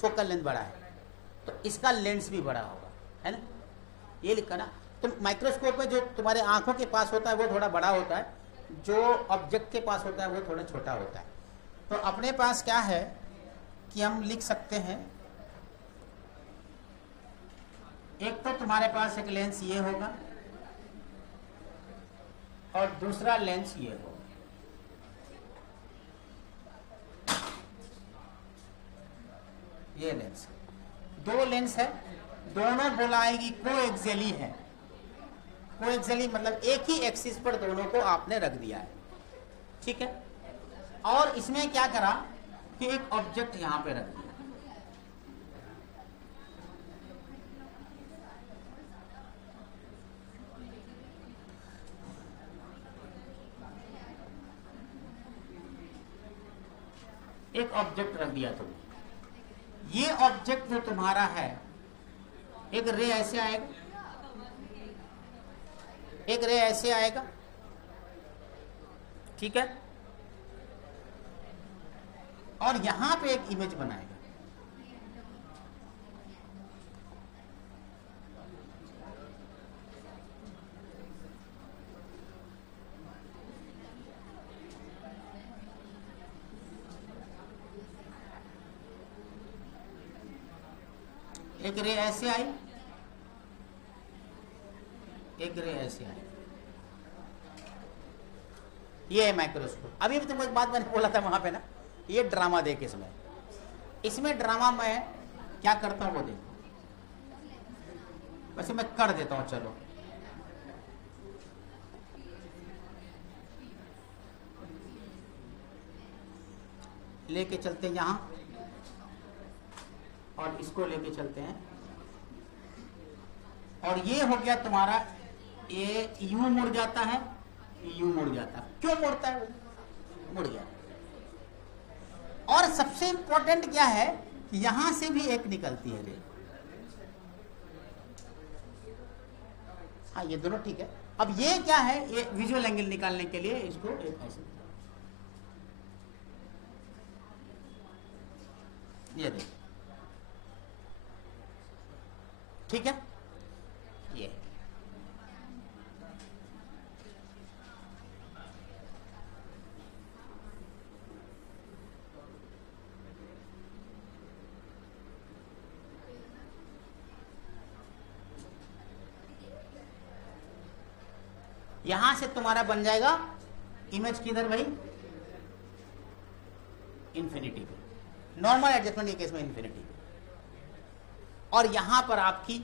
फोकल लेंथ बड़ा है, तो इसका लेंस भी बड़ा होगा, है ना, ये लिखा ना। तो माइक्रोस्कोप में जो तुम्हारे आंखों के पास होता है वो थोड़ा बड़ा होता है, जो ऑब्जेक्ट के पास होता है वो थोड़ा छोटा होता है। तो अपने पास क्या है कि हम लिख सकते हैं, एक तो तुम्हारे पास एक लेंस ये होगा और दूसरा लेंस ये होगा। ये लेंस, दो लेंस है, दोनों बोलाएगी कोएक्सियली है। कोएक्सियली मतलब एक ही एक्सिस पर दोनों को आपने रख दिया है, ठीक है। और इसमें क्या करा कि एक ऑब्जेक्ट यहां पे रख दिया, एक ऑब्जेक्ट रख दिया तुमने। ये ऑब्जेक्ट जो तुम्हारा है, एक रे ऐसे आएगा, एक रे ऐसे आएगा, ठीक है, और यहां पे एक इमेज बनाएगा। एक रे ऐसे आई, एक रे ऐसे आई, ये है माइक्रोस्कोप। अभी भी तुमको एक बात मैंने बोला था वहां पे ना, ये ड्रामा देख, इसमें ड्रामा मैं क्या करता हूं वो देखो, वैसे मैं कर देता हूं। चलो लेके चलते हैं यहां, और इसको लेके चलते हैं, और ये हो गया तुम्हारा, ये यूं मुड़ जाता है, यूं मुड़ जाता है। क्यों मुड़ता है? मुड़ गया। और सबसे इंपॉर्टेंट क्या है कि यहां से भी एक निकलती है रे। हाँ, ये दोनों ठीक है। अब ये क्या है, ये विजुअल एंगल निकालने के लिए इसको एक ऐसे, ये देखो, ठीक है। ये यहां से तुम्हारा बन जाएगा इमेज किधर भाई? इन्फिनिटी पे, नॉर्मल एडजस्टमेंट के केस में इन्फिनिटी पे। और यहां पर आपकी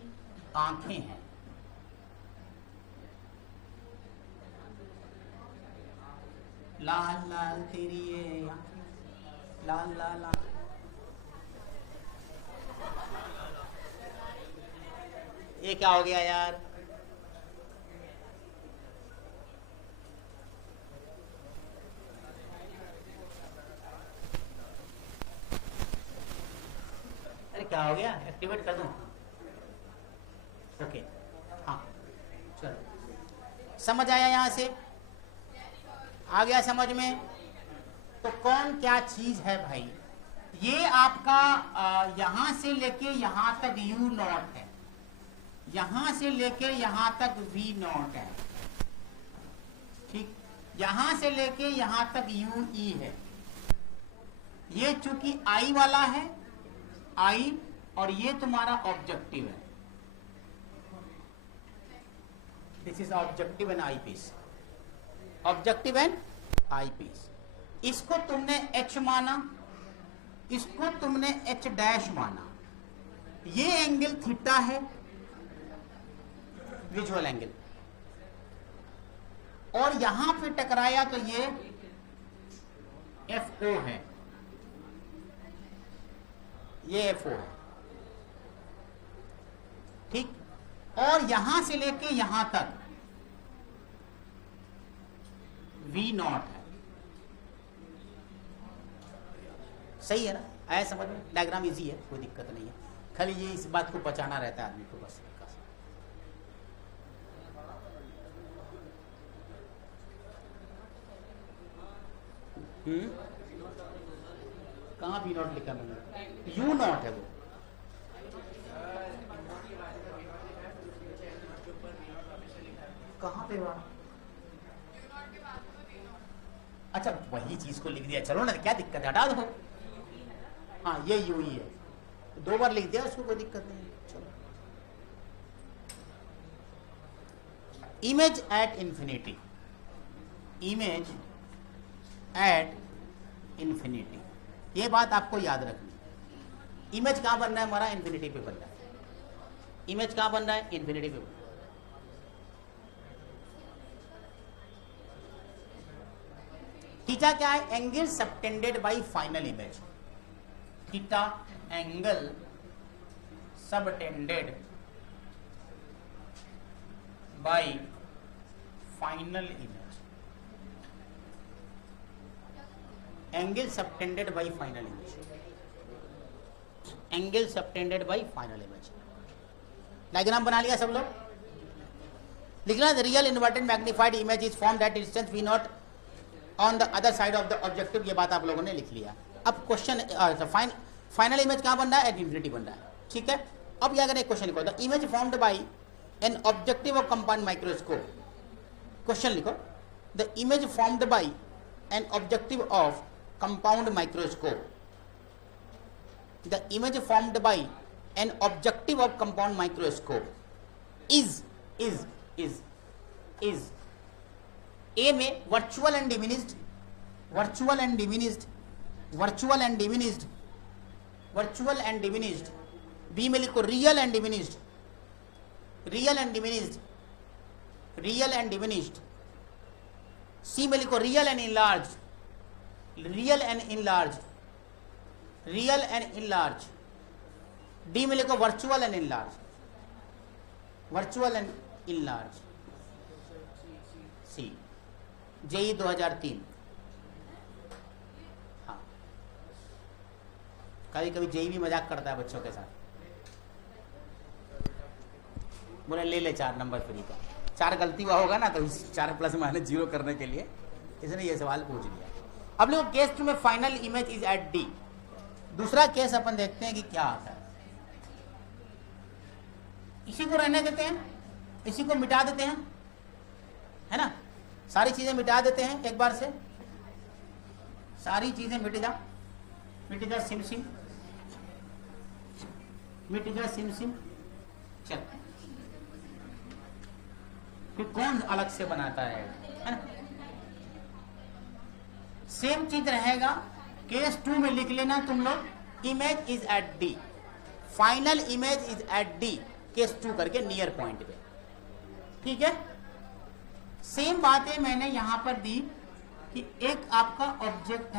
आंखें हैं, लाल लाल तेरी ये आंखें, लाल लाल लाल। ये क्या हो गया यार? अरे क्या हो गया? एक्टिवेट कर दूं? ओके, हाँ चलो, समझ आया? यहां से आ गया समझ में? तो कौन क्या चीज है भाई? ये आपका यहां से लेके यहां तक U नॉट है, यहां से लेके यहां तक V नॉट है, ठीक। यहां से लेके यहां तक UE है। ये चूंकि I वाला है, I, और ये तुम्हारा ऑब्जेक्टिव है, this is objective and eyepiece, objective and eyepiece. इसको तुमने एच माना, इसको तुमने एच डैश माना, ये एंगल थीटा है, विजुअल एंगल, और यहां पे टकराया तो ये एफ ओ है, ये एफ ओ है, ठीक। और यहां से लेके यहां तक वी नॉट है, सही है ना? आया समझ में? डायग्राम इजी है, कोई दिक्कत नहीं है, खाली ये इस बात को पहचाना रहता है आदमी को बस। कहाँ बी नॉट लिखा मैंने? यू नॉट है वो। कहाँ पे वहाँ? अच्छा वही चीज को लिख दिया, चलो ना, क्या दिक्कत है, हटा दो। हाँ ये यू ही है, 2 बार लिख दिया, उसको कोई दिक्कत नहीं है, चलो। Image at infinity, image at infinity, ये बात आपको याद रखनी। इमेज कहां बन रहा है हमारा? इंफिनिटी पे बन रहा है। इमेज कहां बन रहा है? इंफिनिटी पे बन रहा है। थीटा क्या है? Angle subtended by final image. Theta angle subtended by final image, angle subtended by final image, angle subtended by final image. Diagram बना लिया सब लोग? लिखना, the real inverted magnified image is formed at distance V naught on the other side of the objective. ये बात आप लोगों ने लिख लिया। अब क्वेश्चन, फाइनल इमेज कहां बन रहा है? एट इंफिनिटी बन रहा है, ठीक है। अब ये अगर एक क्वेश्चन लिखो, the image formed by an objective of compound microscope. Question लिखो, the image formed by an objective of compound microscope, the image formed by an objective of compound microscope is A में virtual and diminished, virtual and diminished, virtual and diminished, virtual and diminished। B में लिखो real and diminished, real and diminished, real and diminished। C में लिखो real and enlarged, real and enlarge, real and enlarge. D में लिखो virtual and enlarge, virtual and enlarge. सी जेई 2003। हाँ, कभी कभी जेई भी मजाक करता है बच्चों के साथ, बोले ले 4 नंबर फ्री का। 4 गलती हुआ होगा ना, तो इस 4 + -0 करने के लिए इसने ये सवाल पूछ लिया। अब लोग केस 2 में final image is at D. दूसरा केस अपन देखते हैं कि क्या आता है। इसी को रहने देते हैं, इसी को मिटा देते हैं, है ना? सारी चीजें मिटा देते हैं एक बार से, सारी चीजें मिट जा सिम सिम, मिट जा सिम सिम। चल, फिर कौन अलग से बनाता है ना? सेम चीज रहेगा। केस 2 में लिख लेना तुम लोग, image is at D, final image is at D, case 2 करके नियर पॉइंट पे, ठीक है। सेम बातें मैंने यहां पर दी कि एक आपका ऑब्जेक्ट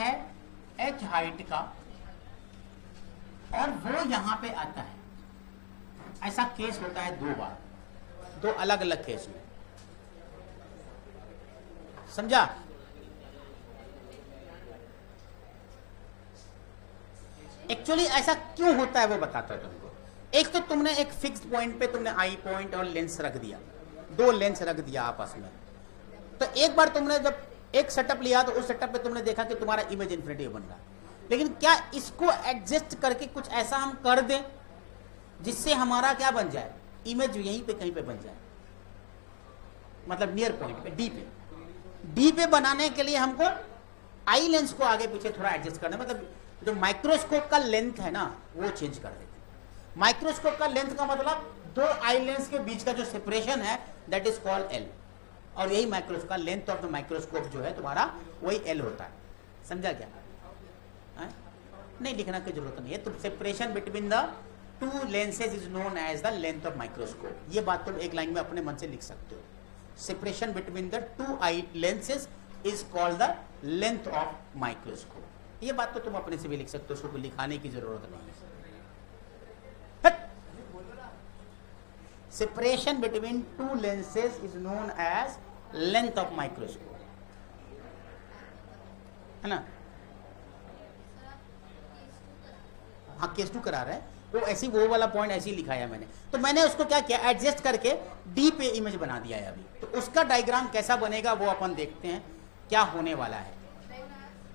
है h हाइट का, और वो यहां पे आता है। ऐसा केस होता है 2 बार, 2 अलग अलग केस में, समझा? एक्चुअली ऐसा क्यों होता है वो बताता है तुमको। एक तो तुमने एक फिक्स्ड पॉइंट पे तुमने आई पॉइंट और लेंस रख दिया, 2 लेंस रख दिया आपस में। तो एक बार तुमने जब एक सेटअप लिया तो उस सेटअप पे तुमने देखा कि तुम्हारा इमेज इन्फिनिटी बन रहा है। लेकिन क्या इसको एडजस्ट करके कुछ ऐसा हम कर दें जिससे हमारा क्या बन जाए, इमेज यहीं पे कहीं पे बन जाए, मतलब नियर पॉइंट पे, डी पे बनाने के लिए हमको आई लेंस को आगे पीछे थोड़ा एडजस्ट करना, मतलब जो माइक्रोस्कोप का लेंथ है ना वो चेंज कर देते। माइक्रोस्कोप का लेंथ का मतलब दो आई लेंस के बीच का जो सेपरेशन है दैट इज कॉल्ड एल, और यही माइक्रोस्कोप का लेंथ ऑफ द माइक्रोस्कोप जो है तुम्हारा वही एल होता है। समझा क्या? नहीं लिखना की जरूरत नहीं है। तो separation between the two lenses is known as the length of microscope. ये बात तुम एक लाइन में अपने मन से लिख सकते हो। Separation between the to I lenses is called the length of microscope. ये बात तो तुम अपने से भी लिख सकते हो, उसको लिखाने की जरूरत नहीं है। Separation between two lenses is known as length of microscope, है ना? हाँ केस 2 करा रहा है वो, ऐसी वो वाला पॉइंट ऐसे ही लिखाया मैंने। तो मैंने उसको क्या किया, एडजस्ट करके डी पे इमेज बना दिया है अभी। तो उसका डायग्राम कैसा बनेगा वो अपन देखते हैं क्या होने वाला है।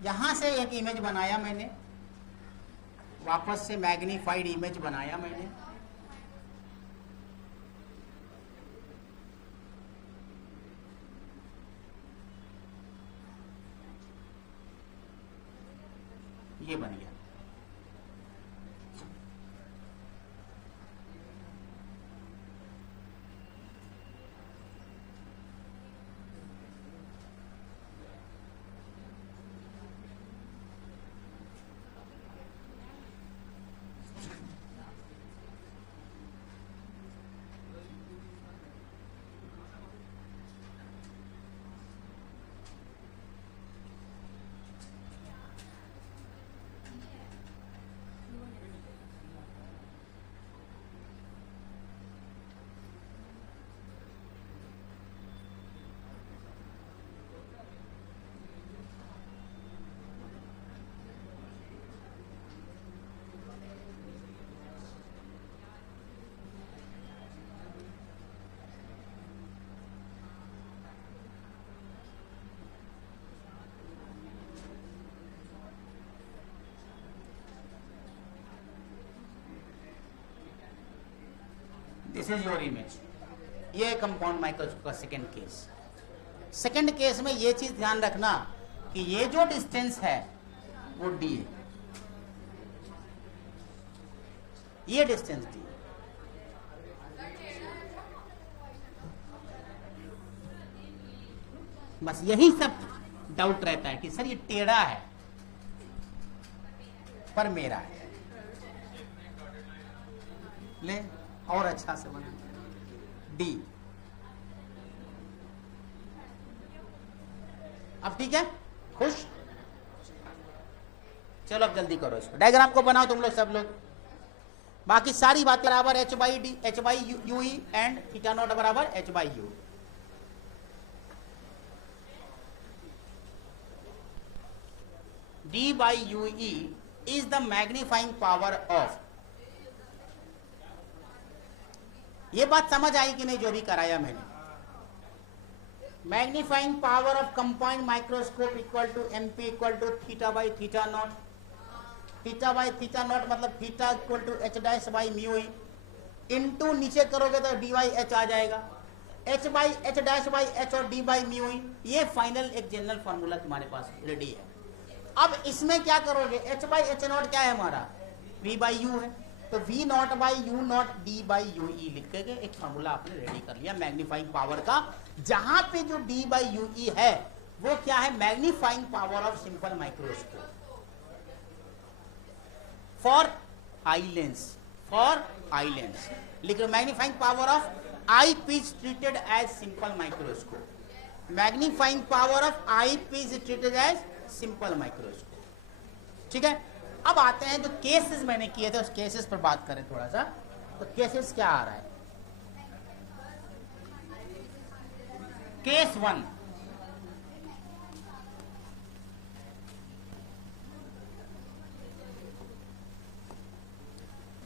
यहां से एक इमेज बनाया मैंने, वापस से मैग्नीफाइड इमेज बनाया मैंने, ये बन गया। This is your image. ये कंपाउंड माइक्रोस्कोप का सेकेंड केस। सेकेंड केस में ये चीज ध्यान रखना कि ये जो डिस्टेंस है वो डी है, ये डिस्टेंस डी। बस यही सब डाउट रहता है कि सर ये टेढ़ा है पर मेरा है। ले और अच्छा से बना डी। अब ठीक है, खुश? चलो अब जल्दी करो इसको, डायग्राम को बनाओ तुम लोग सब लोग। बाकी सारी बात बराबर H by D, H by U E and theta naught बराबर H by U. D by U E is the magnifying power of. ये बात समझ आई कि नहीं जो भी कराया मैंने? Magnifying power of compound microscope equal to MP equal to theta by theta naught. Theta by theta naught मतलब theta equal to H dash by mu E, into नीचे करोगे तो डी बाई एच आ जाएगा, H by H dash by H और D by mu E. ये final एक general formula तुम्हारे पास रेडी है। अब इसमें क्या करोगे, एच बाई एच नॉट क्या है हमारा, वी बाई यू है, तो V naught by U naught D by U E लिख के एक फॉर्मूला आपने रेडी कर लिया मैग्नीफाइंग पावर का। जहां पे जो डी बाई यू ई है वो क्या है, magnifying power of simple microscope for eye lens. For eye lens लिख लो, magnifying power of eyepiece treated as simple microscope. Magnifying power of eyepiece treated as simple microscope. ठीक है, अब आते हैं जो केसेस मैंने किए थे उस केसेस पर बात करें थोड़ा सा। तो केसेस क्या आ रहा है, केस 1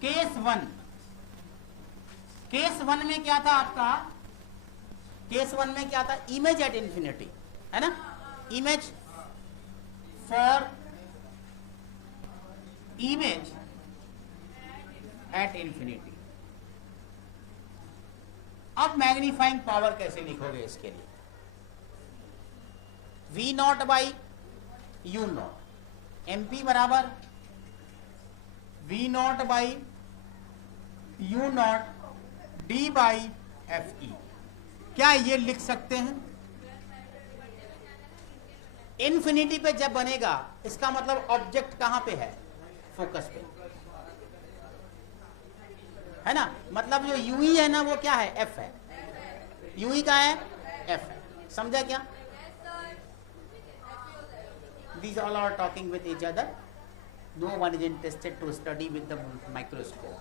केस वन में क्या था आपका, केस 1 में क्या था, इमेज एट इंफिनिटी, है ना? Image for image at infinity. अब मैग्नीफाइंग पावर कैसे लिखोगे इसके लिए, V naught by U naught, M P बराबर V naught by U naught D by F E. क्या ये लिख सकते हैं? इन्फिनिटी पे जब बनेगा इसका मतलब ऑब्जेक्ट कहां पे है? फोकस पे, है ना। मतलब जो यूई है ना वो क्या है? एफ है। यूई का है? एफ है। समझा क्या? These all are talking with each other. No one is interested to study with the microscope.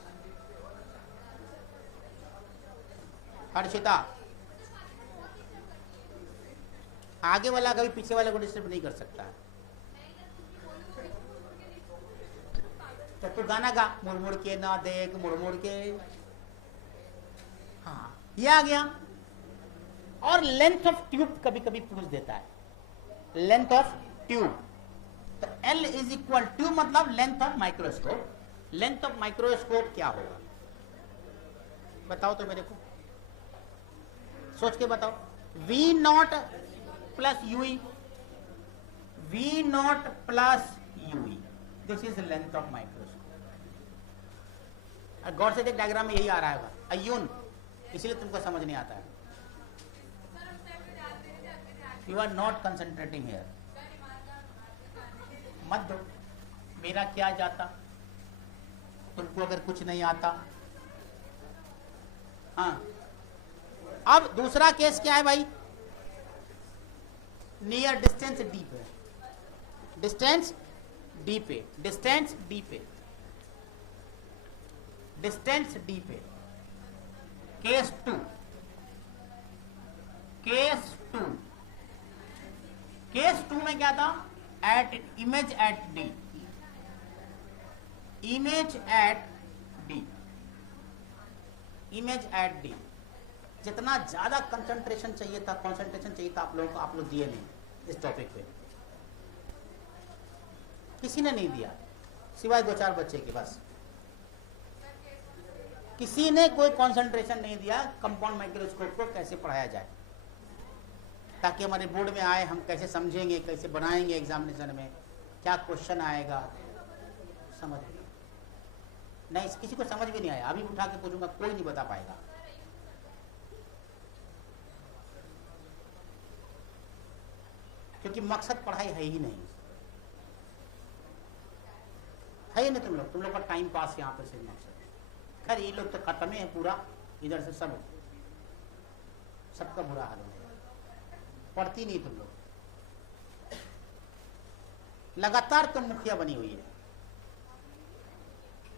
Harshita, आगे वाला कभी पीछे वाले को डिस्टर्ब नहीं कर सकता है। तो तू गाना गा, मुड़ मुड़ के ना देख, मुड़ मुड़ के। हाँ, ये आ गया। और लेंथ ऑफ ट्यूब कभी कभी पूछ देता है, लेंथ ऑफ ट्यूब। तो L इज इक्वल टू मतलब length of microscope. Length of microscope क्या होगा बताओ तो मेरे को, सोच के बताओ। V naught plus U E, V naught plus U E, this is length of microscope. गौर से देख, डायग्राम में यही आ रहा है अय्यून, इसलिए तुमको समझ नहीं आता है। You are not concentrating here. मत दो, मेरा क्या जाता, तुमको अगर कुछ नहीं आता। हाँ, अब दूसरा केस क्या है भाई? नियर डिस्टेंस डी पे, डिस्टेंस डी पे, डिस्टेंस डी पे, डिस्टेंस डी पे। Case two, case two, case two में क्या था? At image at D, image at D, image at D. जितना ज्यादा कंसंट्रेशन चाहिए था, कंसंट्रेशन चाहिए था आप लोगों को, आप लोग दिए नहीं इस टॉपिक पे। किसी ने नहीं दिया सिवाय 2-4 बच्चे के, बस। किसी ने कोई कंसंट्रेशन नहीं दिया कंपाउंड माइक्रोस्कोप को कैसे पढ़ाया जाए, ताकि हमारे बोर्ड में आए, हम कैसे समझेंगे, कैसे बनाएंगे एग्जामिनेशन में, क्या क्वेश्चन आएगा, समझ नहीं। किसी को समझ भी नहीं आया, अभी उठा के पूछूंगा कोई नहीं बता पाएगा। क्योंकि मकसद पढ़ाई है ही नहीं, है ही नहीं। तुम लोग का टाइम पास यहाँ पे सिर्फ मकसद। खैर ये लोग तो खत्म है पूरा, इधर से सब, सबका बुरा हाल हो। पढ़ती नहीं तुम लोग, लगातार तुम मुखिया बनी हुई है।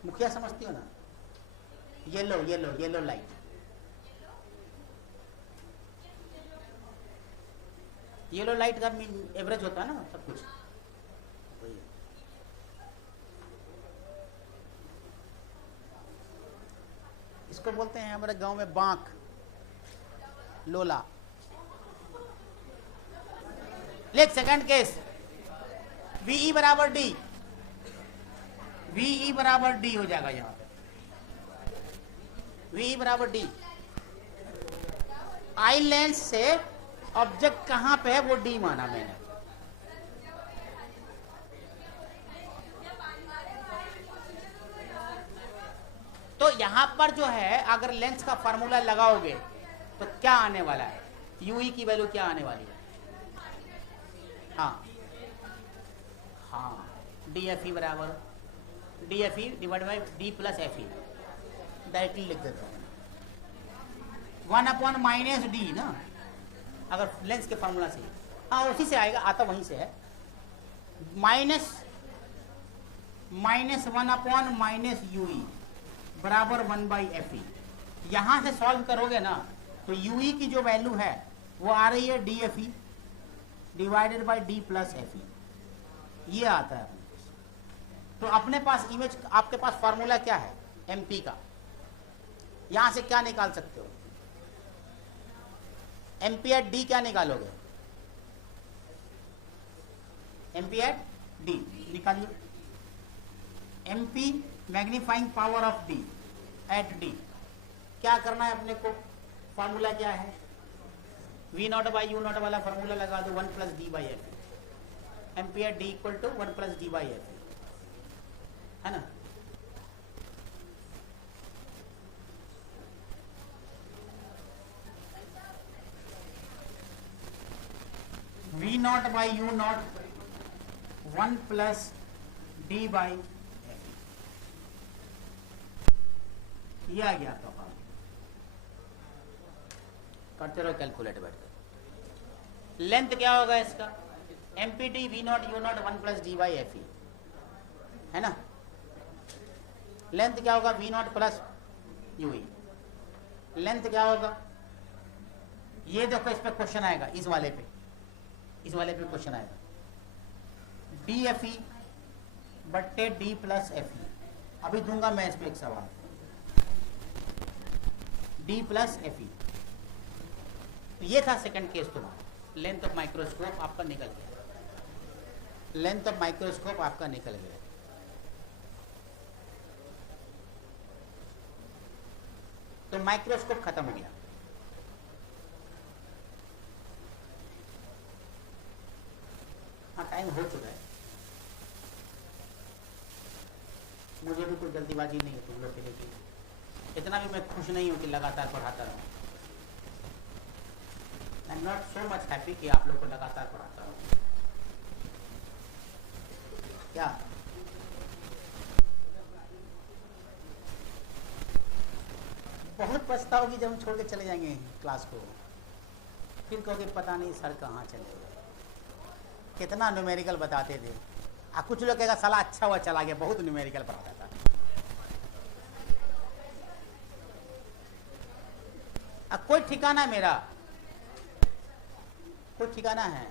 मुखिया समझती हो ना? Yellow yellow yellow light, yellow light का एवरेज होता है ना सब कुछ। इसको बोलते हैं हमारे गांव में बांक, लोला। लेट सेकंड केस, VE बराबर D, VE बराबर D हो जाएगा यहाँ पे। VE बराबर D, आई लेंस से ऑब्जेक्ट कहां पे है वो D माना मैंने। तो यहां पर जो है अगर लेंस का फार्मूला लगाओगे तो क्या आने वाला है? UE की वैल्यू क्या आने वाली है? हाँ हाँ, DFE बराबर DFE divide by D plus FE, directly लिख देता हूँ 1/-D ना, अगर लेंस के फार्मूला से। हाँ उसी से आएगा, आता वहीं से है। -1/-UE बराबर 1/FE। यहाँ से सॉल्व करोगे ना तो UE की जो वैल्यू है वो आ रही है DFE divided by D plus FE, ये आता है। तो अपने पास इमेज, आपके पास फार्मूला क्या है? MP का। यहां से क्या निकाल सकते हो? MP एट D क्या निकालोगे? MP एट D निकालिए। MP magnifying power of D at D। क्या करना है अपने को? फार्मूला क्या है? V0 बाई U0 वाला फार्मूला लगा दो, 1+D/FE। MP at D equal to 1+D/FE, है ना। Naught by U naught 1 plus D by ये आ गया आपका फॉर्म। करते रहो कैलकुलेट बैठकर। लेंथ क्या होगा इसका? M P T V naught U naught 1 plus D by F E, है ना। लेंथ क्या होगा? V naught plus U E. Length क्या होगा? ये देखो, इस पे क्वेश्चन आएगा, इस वाले पे क्वेश्चन आएगा। डी एफ ई बट्टे डी प्लस एफ ई। अभी दूंगा मैं इस पे एक सवाल, डी प्लस एफ ई। तो ये था सेकंड केस तुम्हारा। लेंथ ऑफ माइक्रोस्कोप आपका निकल गया, लेंथ ऑफ माइक्रोस्कोप आपका निकल गया। तो माइक्रोस्कोप खत्म हो गया। हाँ, टाइम हो चुका है। मुझे भी कोई जल्दीबाजी नहीं है तुम लोग के लिए, इतना भी मैं खुश नहीं हूं कि लगातार पढ़ाता रहूं। I am not so much happy कि आप लोग को लगातार पढ़ाता रहूं। क्या बहुत पछताओगी जब हम छोड़ के चले जाएंगे क्लास को, फिर कहोगे पता नहीं सर कहाँ चले गए, कितना न्यूमेरिकल बताते थे। कुछ लोग कहेगा साला अच्छा हुआ चला गया, बहुत न्यूमेरिकल पढ़ाता था। कोई ठिकाना है मेरा, कोई ठिकाना है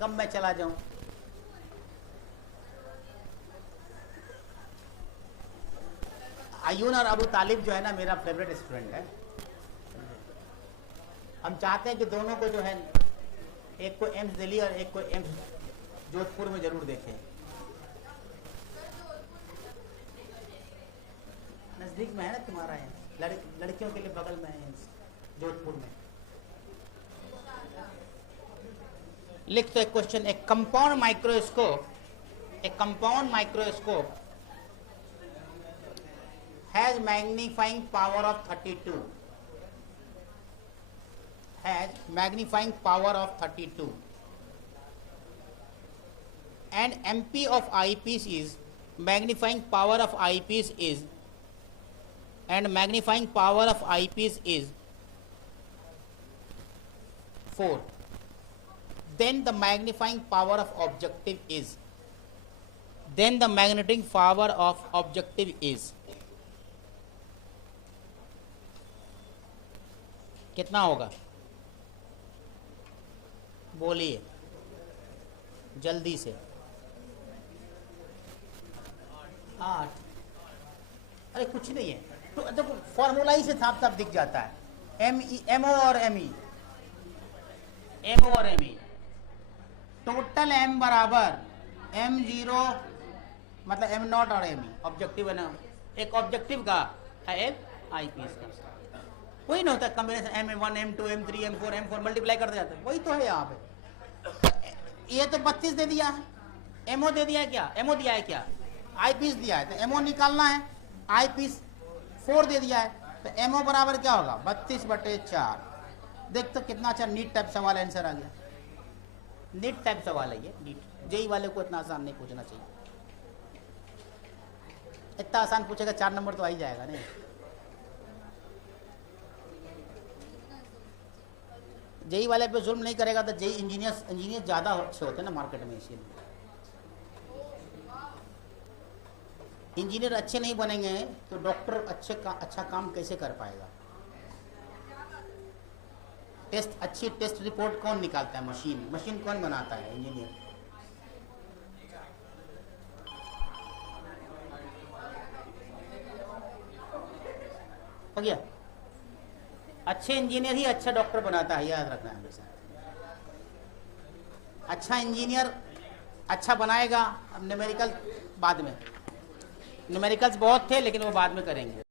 कब मैं चला जाऊं? अयून और अबू तालिब जो है ना, मेरा फेवरेट स्टूडेंट है। हम चाहते हैं कि दोनों को जो है, एक को एम्स दिल्ली और एक को एम्स जोधपुर में जरूर देखें। नजदीक में है ना तुम्हारा एम्स, लड़कियों के लिए बगल में है एम्स जोधपुर में। लिख तो एक क्वेश्चन, एक compound microscope has magnifying power of 32, has magnifying power of 32, and MP of eyepiece is magnifying power of eyepiece is, and magnifying power of eyepiece is 4. Then the magnifying power of objective is, then the magnetic power of objective is कितना होगा? बोलिए जल्दी से। 8। अरे कुछ नहीं है, तो देखो फॉर्मूला ही से साफ साफ दिख जाता है। एम ओ और एम ई, टोटल एम बराबर M0 मतलब एम नॉट और एम ई। ऑब्जेक्टिव है ना, एक ऑब्जेक्टिव का है, एक आई पीस का। वही ना होता है combination, M1 M2 M3 M4 multiply करते जाते हैं, वही तो है यहाँ पे। ये तो 32 दे दिया है, एमओ दे दिया है क्या? एमओ दिया है क्या? आई पीस दिया है, तो एमओ निकालना है। आई पीस 4 दे दिया है, तो एमओ बराबर क्या होगा? 32/4। देख तो कितना अच्छा नीट टाइप सवाल आंसर आ गया। नीट टाइप सवाल है ये, नीट। जेई वाले को इतना आसान नहीं पूछना चाहिए। इतना आसान पूछेगा 4 नंबर तो आ ही जाएगा नहीं। जेई वाले पे जुल्म नहीं करेगा तो जेई इंजीनियर ज़्यादा अच्छे होते हैं ना मार्केट में, इसीलिए। इंजीनियर अच्छे नहीं बनेंगे तो डॉक्टर अच्छा काम कैसे कर पाएगा? अच्छी टेस्ट रिपोर्ट कौन निकालता है? मशीन कौन बनाता है? इंजीनियर। हो गया। अच्छे इंजीनियर ही अच्छा डॉक्टर बनाता है, याद रखना है हमेशा। अच्छा इंजीनियर अच्छा बनाएगा। अब न्यूमेरिकल बाद में, न्यूमेरिकल्स बहुत थे लेकिन वो बाद में करेंगे।